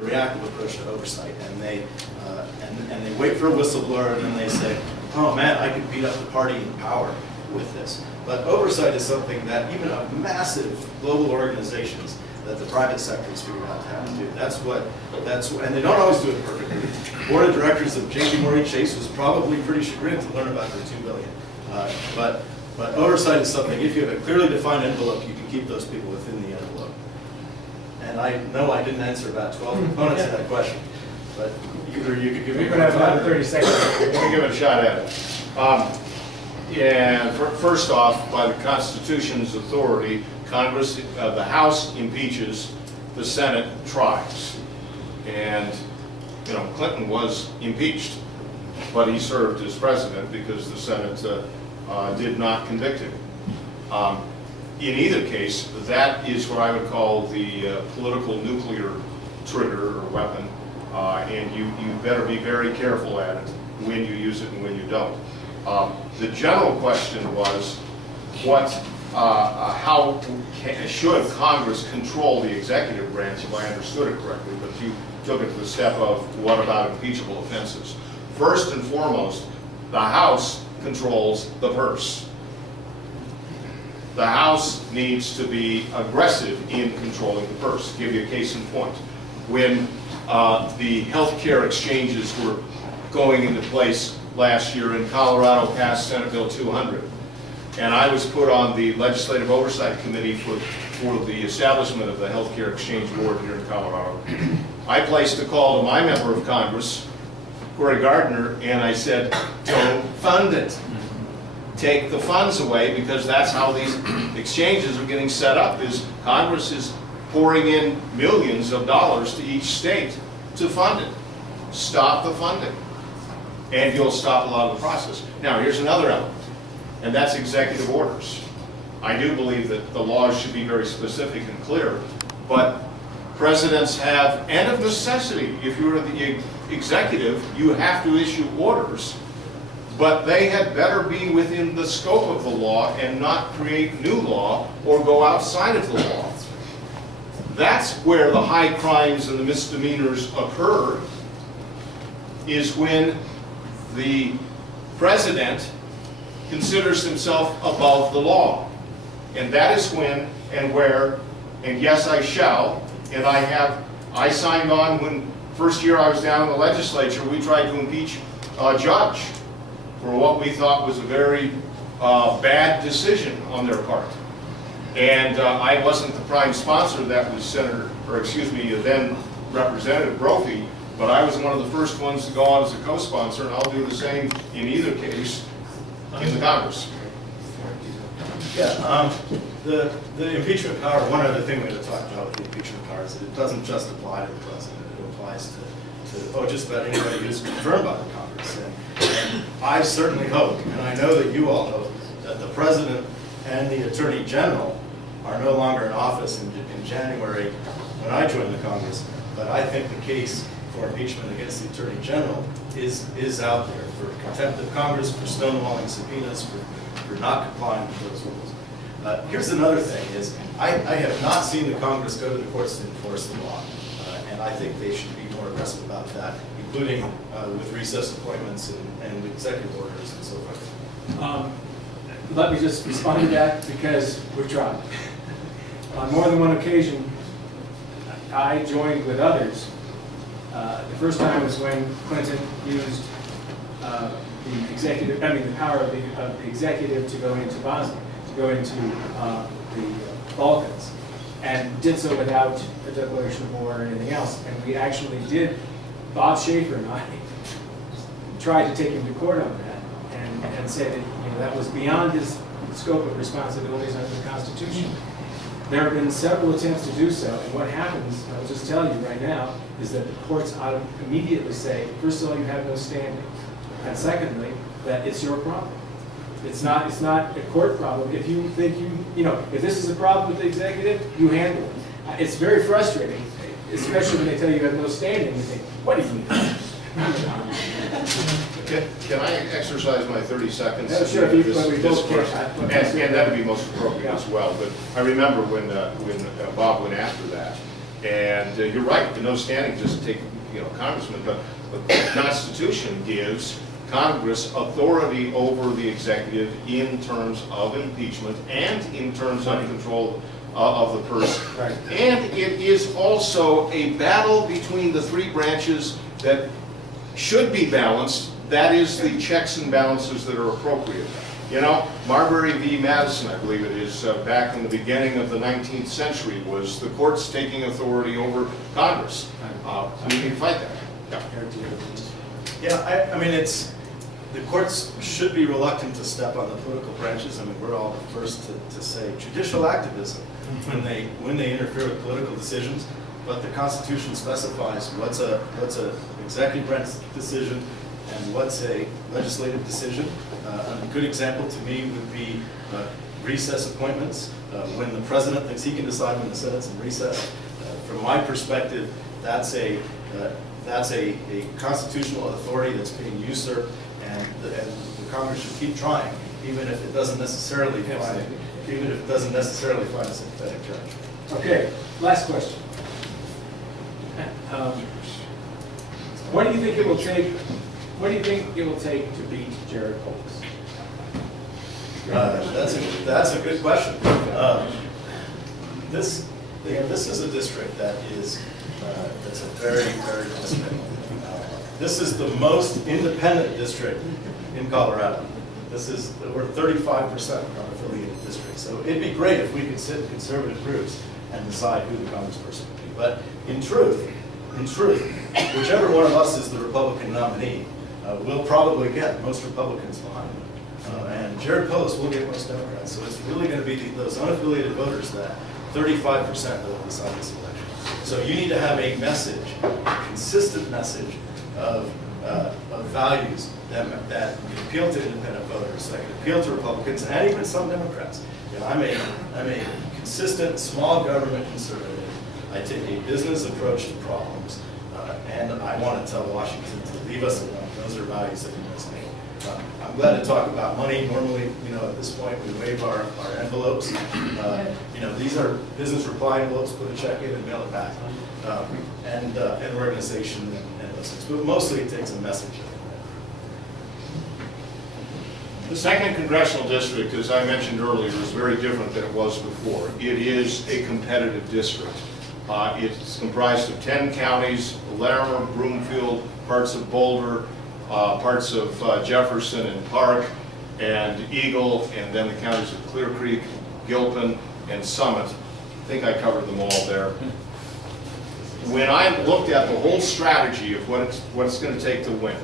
reactive approach to oversight, and they wait for a whistleblower, and then they say, "Oh man, I could beat up the party in power with this." But oversight is something that even of massive global organizations that the private sector has figured out how to do. And they don't always do it perfectly. Board of directors of J.P. Morgan Chase was probably pretty chagrined to learn about their $2 billion. But oversight is something. If you have a clearly defined envelope, you can keep those people within the envelope. And I know I didn't answer about 12 components of that question, but either you could give me. We're going to have about 30 seconds. Let me give it a shot at it. First off, by the Constitution's authority, Congress, the House impeaches, the Senate tries. And, you know, Clinton was impeached, but he served as president because the Senate did not convict him. In either case, that is what I would call the political nuclear trigger or weapon, and you better be very careful at it when you use it and when you don't. The general question was, how should Congress control the executive branch, if I understood it correctly, but you took it to the step of what about impeachable offenses. First and foremost, the House controls the purse. The House needs to be aggressive in controlling the purse. Give you a case in point. When the healthcare exchanges were going into place last year in Colorado, passed Senate Bill 200. And I was put on the Legislative Oversight Committee for the establishment of the Healthcare Exchange Board here in Colorado. I placed a call to my member of Congress, Cory Gardner, and I said, don't fund it. Take the funds away, because that's how these exchanges are getting set up, is Congress is pouring in millions of dollars to each state to fund it. Stop the funding, and you'll stop a lot of the process. Now, here's another element, and that's executive orders. I do believe that the laws should be very specific and clear, but presidents have, and of necessity, if you're the executive, you have to issue orders, but they had better be within the scope of the law and not create new law or go outside of the law. That's where the high crimes and the misdemeanors occur, is when the president considers himself above the law. And that is when and where, and yes, I shall, and I signed on when first year I was down in the legislature, we tried to impeach a judge for what we thought was a very bad decision on their part. And I wasn't the prime sponsor, that was then Representative Brophy, but I was one of the first ones to go on as a co-sponsor, and I'll do the same in either case in the Congress. Yeah, the impeachment power, one other thing we're going to talk about with the impeachment power is that it doesn't just apply to the president, it applies to just about anybody who's confirmed by the Congress. And I certainly hope, and I know that you all hope, that the president and the attorney general are no longer in office in January when I join the Congress, but I think the case for impeachment against the attorney general is out there for contempt of Congress, for stonewalling subpoenas, for not complying with those rules. Here's another thing is, I have not seen the Congress go to the courts to enforce the law, and I think they should be more aggressive about that, including with recess appointments and executive orders and so forth. Let me just respond to that, because we're trying. On more than one occasion, I joined with others. The first time was when Clinton used the power of the executive to go into Bosnia, to go into the Balkans, and did so without a declaration of war or anything else. And we actually did, Bob Schaefer and I tried to take him to court on that, and say that that was beyond his scope of responsibilities under the Constitution. There have been several attempts to do so, and what happens, I'll just tell you right now, is that the courts immediately say, first of all, you have no standing, and secondly, that it's your problem. It's not a court problem. If you think if this is a problem with the executive, you handle it. It's very frustrating, especially when they tell you you have no standing. You think, what do you mean? Can I exercise my 30 seconds? Yeah, sure. And that would be most appropriate as well. But I remember when Bob went after that, And you're right, the no standing just take, congressman, but the Constitution gives Congress authority over the executive in terms of impeachment and in terms of control of the person. Right. And it is also a battle between the three branches that should be balanced. That is the checks and balances that are appropriate. Marbury v. Madison, I believe it is, back in the beginning of the 19th century, was the courts taking authority over Congress. We need to fight that. Yeah, I mean, the courts should be reluctant to step on the political branches. I mean, we're all the first to say judicial activism when they interfere with political decisions, but the Constitution specifies what's a executive branch decision and what's a legislative decision. A good example to me would be recess appointments. When the president thinks he can decide when the Senate's in recess, from my perspective, that's a constitutional authority that's being usurped, and the Congress should keep trying, even if it doesn't necessarily find a sympathetic judge. Okay, last question. What do you think it will take? What do you think it will take to beat Jared Polis? That's a good question. This is a district that is that's a very, very district. This is the most independent district in Colorado. We're 35% unaffiliated district. So it'd be great if we could sit in conservative groups and decide who the congressperson would be. But in truth, whichever one of us is the Republican nominee, we'll probably get most Republicans behind him. And Jared Polis will get most Democrats. So it's really going to be those unaffiliated voters that 35% that will decide this election. So you need to have a message, a consistent message of values that can appeal to independent voters, that can appeal to Republicans, and even some Democrats. I'm a consistent small government conservative. I take a business approach to problems, and I want to tell Washington to leave us alone. Those are values that can resonate. I'm glad to talk about money. Normally, at this point, we waive our envelopes. These are business reply envelopes. Put a check in and mail it back. And organization and those things. But mostly, it takes a message. The second congressional district, as I mentioned earlier, is very different than it was before. It is a competitive district. It's comprised of 10 counties: Larimer, Broomfield, parts of Boulder, parts of Jefferson and Park, and Eagle, and then the counties of Clear Creek, Gilpin, and Summit. I think I covered them all there. When I looked at the whole strategy of what it's going to take to win,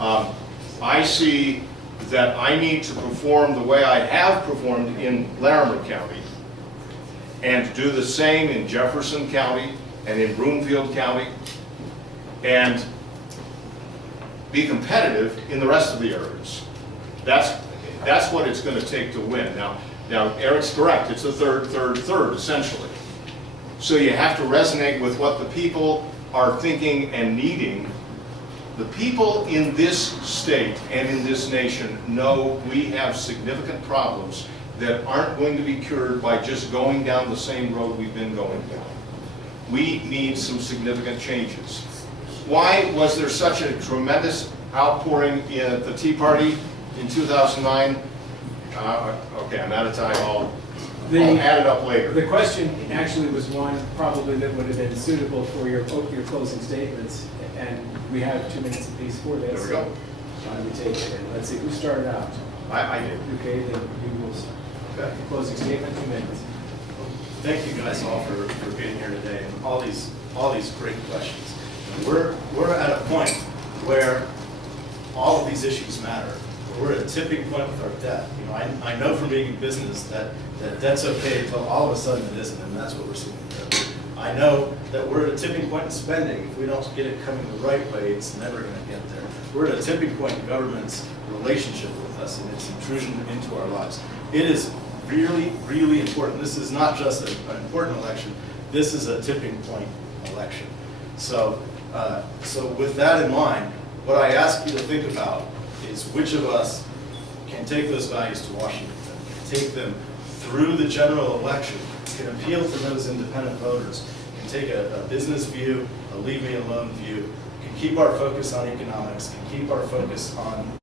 I see that I need to perform the way I have performed in Larimer County, and do the same in Jefferson County and in Broomfield County, and be competitive in the rest of the areas. That's what it's going to take to win. Now Eric's correct. It's a third, essentially. So you have to resonate with what the people are thinking and needing. The people in this state and in this nation know we have significant problems that aren't going to be cured by just going down the same road we've been going down. We need some significant changes. Why was there such a tremendous outpouring at the Tea Party in 2009? Okay, I'm out of time. I'll add it up later. The question actually was one probably that would have been suitable for your closing statements, and we have 2 minutes apiece for this. There we go. Why don't we take it? Let's see, who started out? I did. Okay, then you will start. Okay. Closing statement, 2 minutes. Thank you guys all for being here today and all these great questions. We're at a point where all of these issues matter. We're at a tipping point with our debt. I know from being in business that debt's okay until all of a sudden it isn't, and that's what we're seeing here. I know that we're at a tipping point in spending. If we don't get it coming the right way, it's never going to get there. We're at a tipping point in government's relationship with us and its intrusion into our lives. It is really, really important. This is not just an important election. This is a tipping point election. So with that in mind, what I ask you to think about is which of us can take those values to Washington, take them through the general election, can appeal to those independent voters, can can take a business view, a leave me alone view, can keep our focus on economics, can keep our focus on